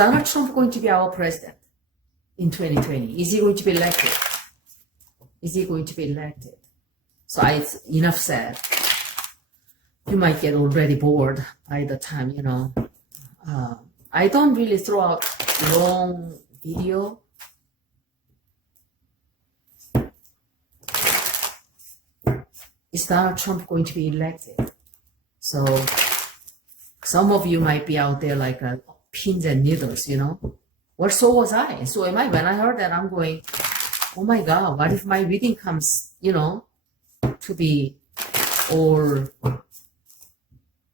Donald Trump going to be our president in 2020? Is he going to be elected? Is he going to be elected? So it's enough said. You might get already bored by the time, you know. I don't really throw out long video. Is Donald Trump going to be elected? So some of you might be out there like pins and needles, you know. Well, so was I. So am I. When I heard that, I'm going, oh my God, what if my reading comes, you know, to be all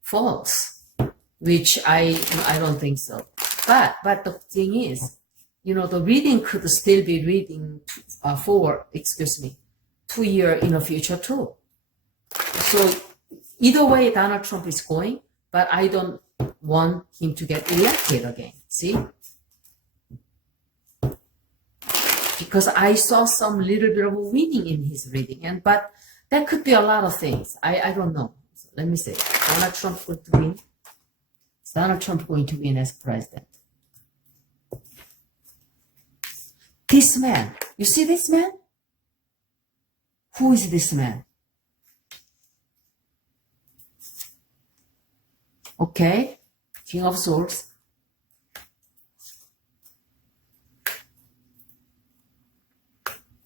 false? Which I don't think so. But the thing is, you know, the reading could still be reading forward, 2 years in the future too. So either way, Donald Trump is going, but I don't want him to get elected again. See? Because I saw some little bit of a winning in his reading, but that could be a lot of things. I don't know. So let me say, Donald Trump going to win? Is Donald Trump going to win as president? This man, you see this man? Who is this man? Okay, King of Swords.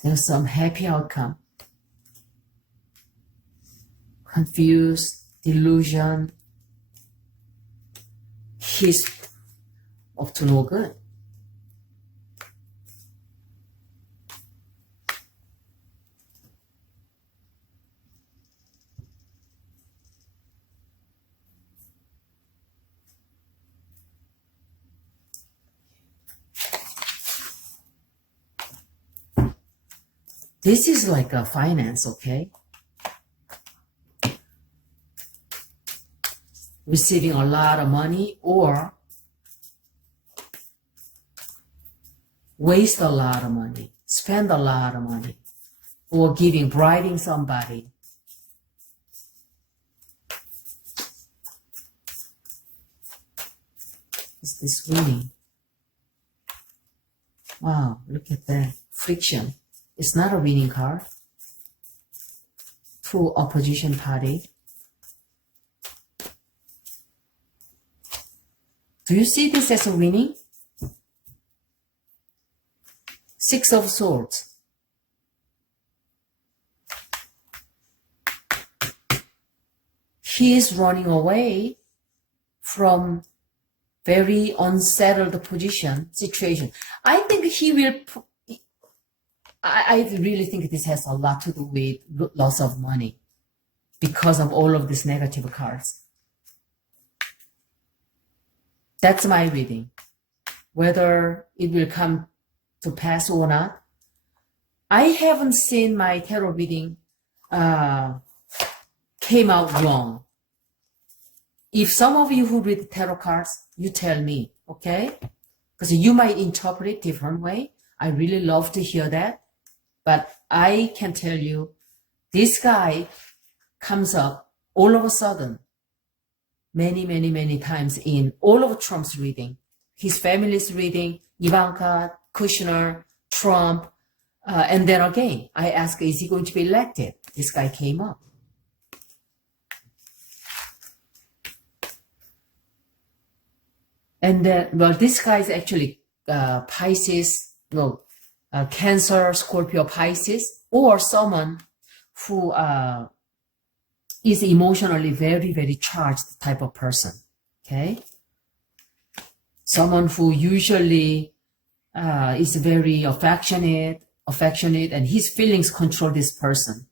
There's some happy outcome. Confused, delusion. He's up to no good. This is like a finance, okay? Receiving a lot of money or waste a lot of money, spend a lot of money, or bribing somebody. Is this winning? Wow, look at that. Friction. It's not a winning card. To opposition party. Do you see this as a winning? Six of Swords. He is running away from very unsettled situation. I think he will... I really think this has a lot to do with loss of money because of all of these negative cards. That's my reading. Whether it will come to pass or not, I haven't seen my tarot reading came out wrong. If some of you who read tarot cards, you tell me, okay? Because you might interpret it different way. I really love to hear that. But I can tell you, this guy comes up all of a sudden, many times in all of Trump's reading. His family's reading, Ivanka, Kushner, Trump, and then again, I ask, is he going to be elected? This guy came up. And then, well, this guy is actually Pisces, no, Cancer, Scorpio, Pisces, or someone who is emotionally very charged type of person, okay? Someone who usually is very affectionate, and his feelings control this person.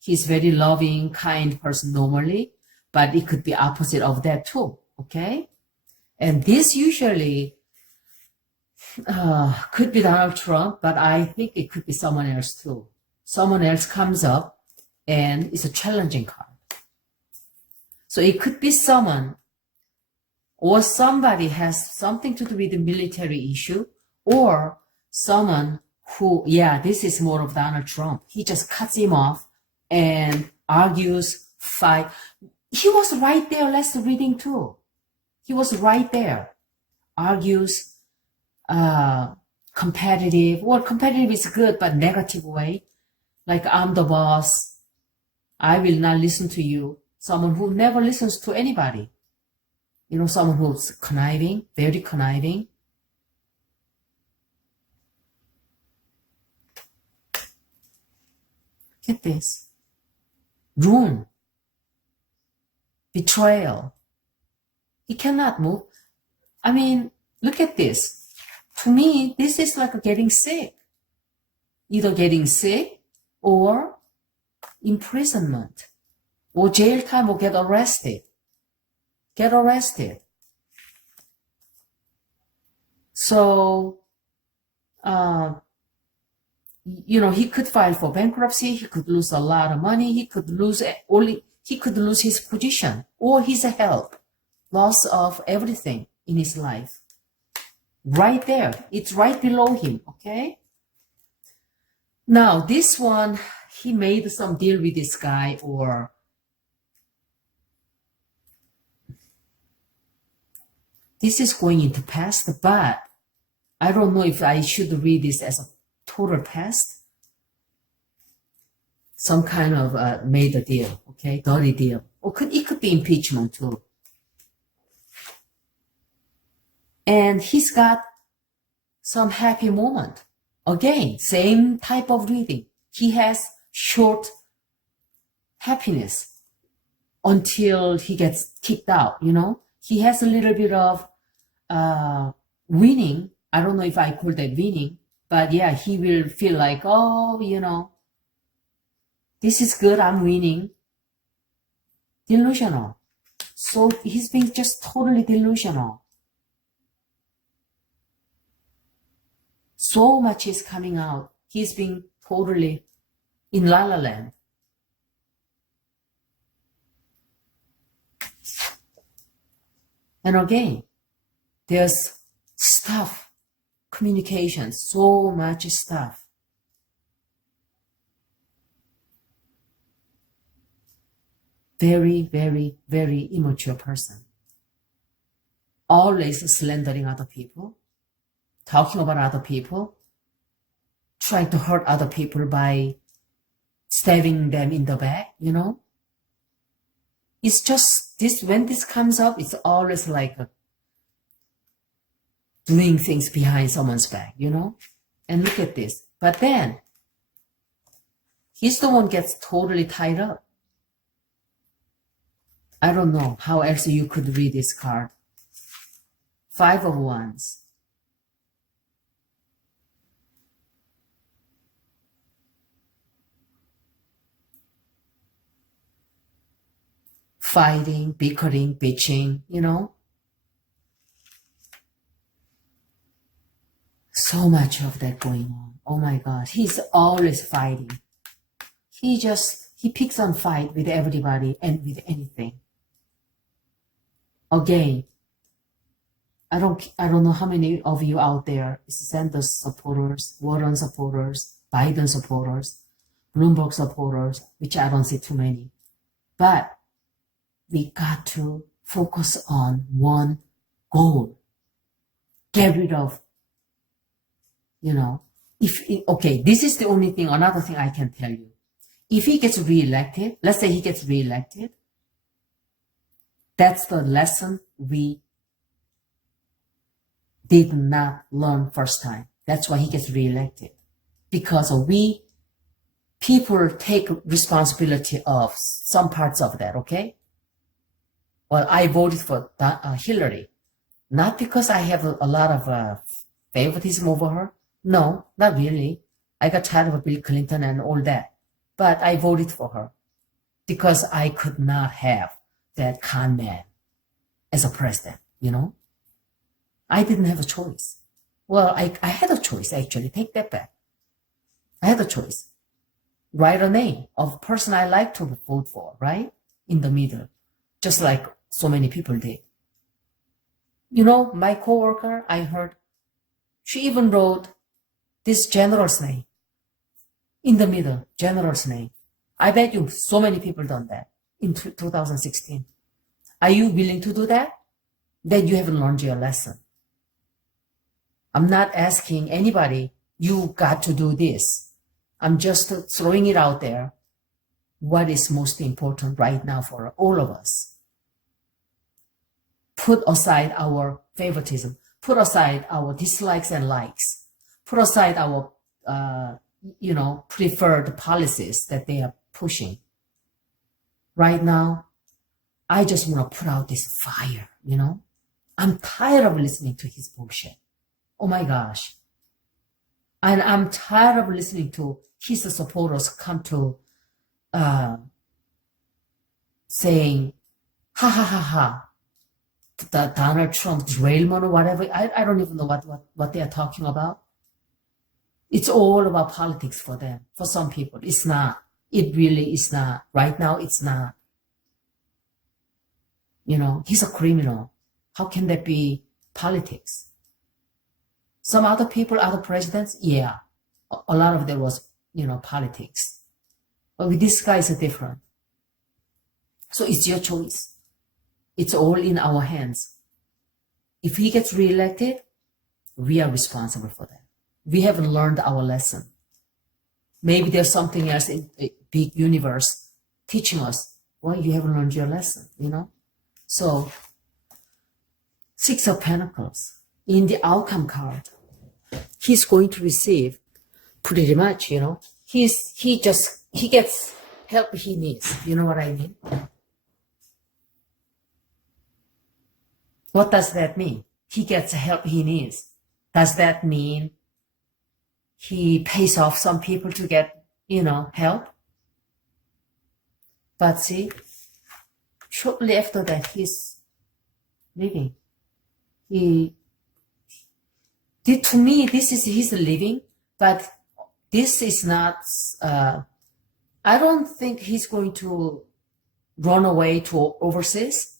He's very loving, kind person normally, but it could be opposite of that too, okay? And this usually could be Donald Trump, but I think it could be someone else too. Someone else comes up and it's a challenging card. So it could be someone or somebody has something to do with the military issue, or someone who, yeah, this is more of Donald Trump. He just cuts him off and argues, fight. He was right there last reading too. He was right there. Argues, competitive. Well, competitive is good, but negative way. Like, I'm the boss. I will not listen to you. Someone who never listens to anybody. You know, someone who's conniving, very conniving. Look at this. Ruin. Betrayal. He cannot move. I mean, look at this. To me, this is like getting sick. Either getting sick or imprisonment or jail time or get arrested. Get arrested. So, you know, he could file for bankruptcy. He could lose a lot of money. He could lose his position or his health, loss of everything in his life. Right there. It's right below him. Okay. Now, this one, he made some deal with this guy, or this is going into past, but I don't know if I should read this as a total past. Some kind of made a deal, okay, dirty deal. Or it could be impeachment too. And he's got some happy moment. Again, same type of reading. He has short happiness until he gets kicked out, you know. He has a little bit of winning. I don't know if I call that winning, but yeah, he will feel like, oh, you know, this is good, I'm winning. Delusional. So he's being just totally delusional. So much is coming out. He's being totally in La La Land. And again, there's stuff, communication, so much stuff. Very, very, very immature person. Always slandering other people, talking about other people, trying to hurt other people by stabbing them in the back, you know. It's just this, when this comes up, it's always like doing things behind someone's back, you know. And look at this. But then, he's the one gets totally tied up. I don't know how else you could read this card. 5 of Wands. Fighting, bickering, bitching, you know. So much of that going on. Oh my God, he's always fighting. He picks on fight with everybody and with anything. Again, I don't know how many of you out there is Sanders supporters, Warren supporters, Biden supporters, Bloomberg supporters, which I don't see too many. But we got to focus on one goal. Get rid of, you know, okay, this is the only thing, another thing I can tell you. If he gets reelected, let's say he gets reelected, that's the lesson we did not learn first time. That's why he gets reelected. Because people take responsibility of some parts of that, okay? Well, I voted for Hillary, not because I have a lot of favoritism over her. No, not really. I got tired of Bill Clinton and all that. But I voted for her because I could not have that con man as a president, you know? I didn't have a choice. Well, I had a choice, actually. Take that back. I had a choice. Write a name of a person I like to vote for, right? In the middle. Just like so many people did. You know, my coworker, I heard, she even wrote this general's name. In the middle, general's name. I bet you so many people done that in 2016. Are you willing to do that? Then you haven't learned your lesson. I'm not asking anybody, you got to do this. I'm just throwing it out there. What is most important right now for all of us? Put aside our favoritism. Put aside our dislikes and likes. Put aside our, preferred policies that they are pushing. Right now, I just want to put out this fire, I'm tired of listening to his bullshit. Oh my gosh. And I'm tired of listening to his supporters come to saying, ha ha ha ha, the Donald Trump derailment or whatever. I don't even know what they are talking about. It's all about politics for them. For some people, it's not. It really is not. Right now, it's not. He's a criminal. How can that be politics? Some other people, other presidents, yeah. A lot of there was, politics. But with this guy, it's different. So it's your choice. It's all in our hands. If he gets reelected, we are responsible for that. We haven't learned our lesson. Maybe there's something else in a big universe teaching us, well, you haven't learned your lesson, So, Six of Pentacles, in the outcome card, he's going to receive pretty much, he gets help he needs. You know what I mean? What does that mean? He gets help he needs. Does that mean he pays off some people to get, help? But see, shortly after that, he's leaving. To me, this is his living, but this is not, I don't think he's going to run away to overseas.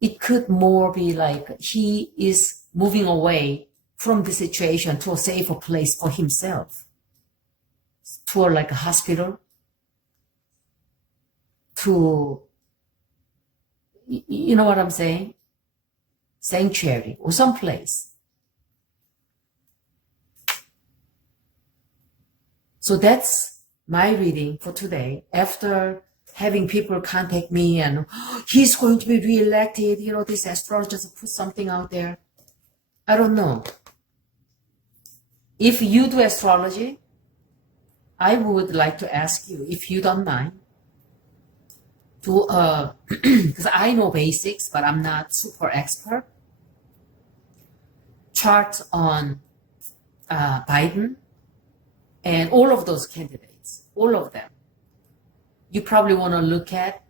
It could more be like he is moving away from the situation to a safer place for himself, to like a hospital, to, you know what I'm saying? Sanctuary or someplace. So that's my reading for today. After having people contact me and he's going to be reelected, this astrologers put something out there. I don't know. If you do astrology, I would like to ask you, if you don't mind, to because I know basics, but I'm not super expert. Chart on Biden and all of those candidates, all of them. You probably want to look at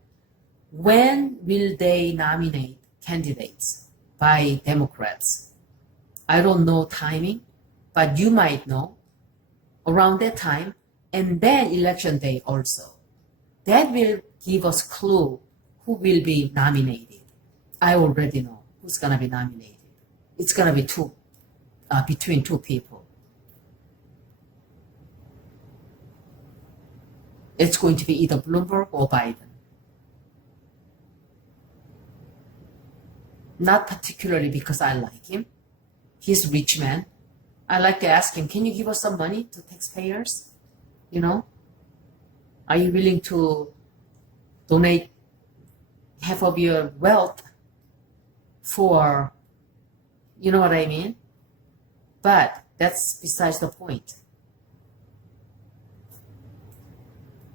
when will they nominate candidates by Democrats. I don't know timing, but you might know around that time, and then election day also. That will give us clue who will be nominated. I already know who's going to be nominated. It's going to be between two people. It's going to be either Bloomberg or Biden. Not particularly because I like him. He's a rich man. I like to ask him, can you give us some money to taxpayers? Are you willing to donate half of your wealth for, you know what I mean? But that's besides the point.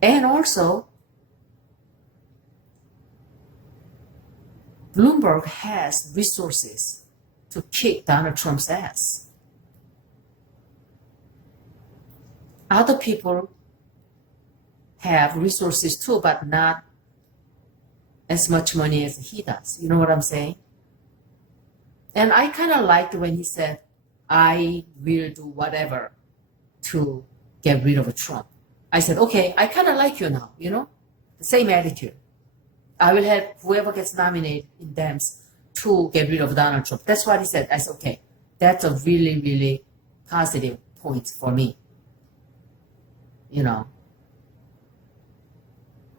And also, Bloomberg has resources to kick Donald Trump's ass. Other people have resources too, but not as much money as he does. You know what I'm saying? And I kind of liked when he said, I will do whatever to get rid of Trump. I said, okay, I kind of like you now, the same attitude. I will help whoever gets nominated in Dems to get rid of Donald Trump. That's what he said. I said, okay, that's a really, really positive point for me.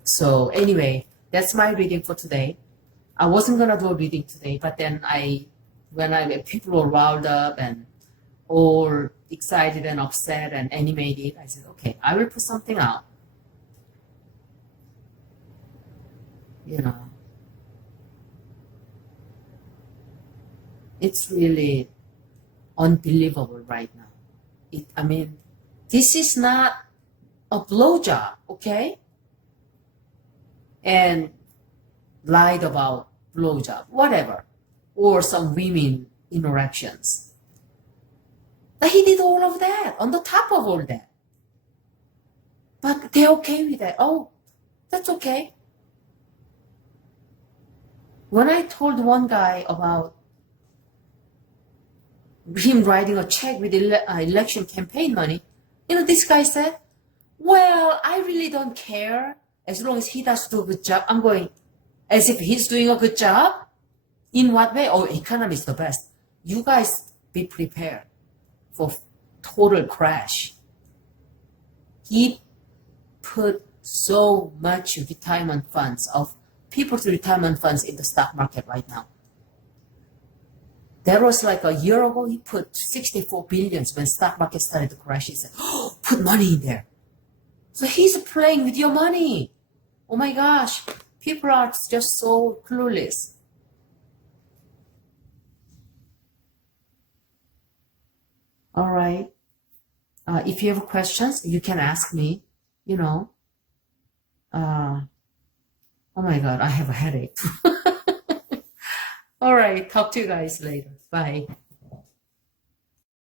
So anyway, that's my reading for today. I wasn't going to do a reading today, but then when people were riled up and all excited and upset and animated. I said, okay, I will put something out. You know, it's really unbelievable right now. I mean, this is not a blowjob, okay? And lied about blowjob, whatever, or some women interactions. But he did all of that on the top of all that. But they're okay with that. Oh, that's okay. When I told one guy about him writing a check with election campaign money, this guy said, well, I really don't care as long as he does do a good job. I'm going, as if he's doing a good job? In what way? Oh, economy is the best. You guys be prepared for total crash. He put so much retirement funds of people's retirement funds in the stock market right now. That was like a year ago, he put 64 billions when stock market started to crash. He said, oh, put money in there. So he's playing with your money. Oh my gosh, people are just so clueless. All right. If you have questions, you can ask me, oh my God, I have a headache. All right. Talk to you guys later. Bye.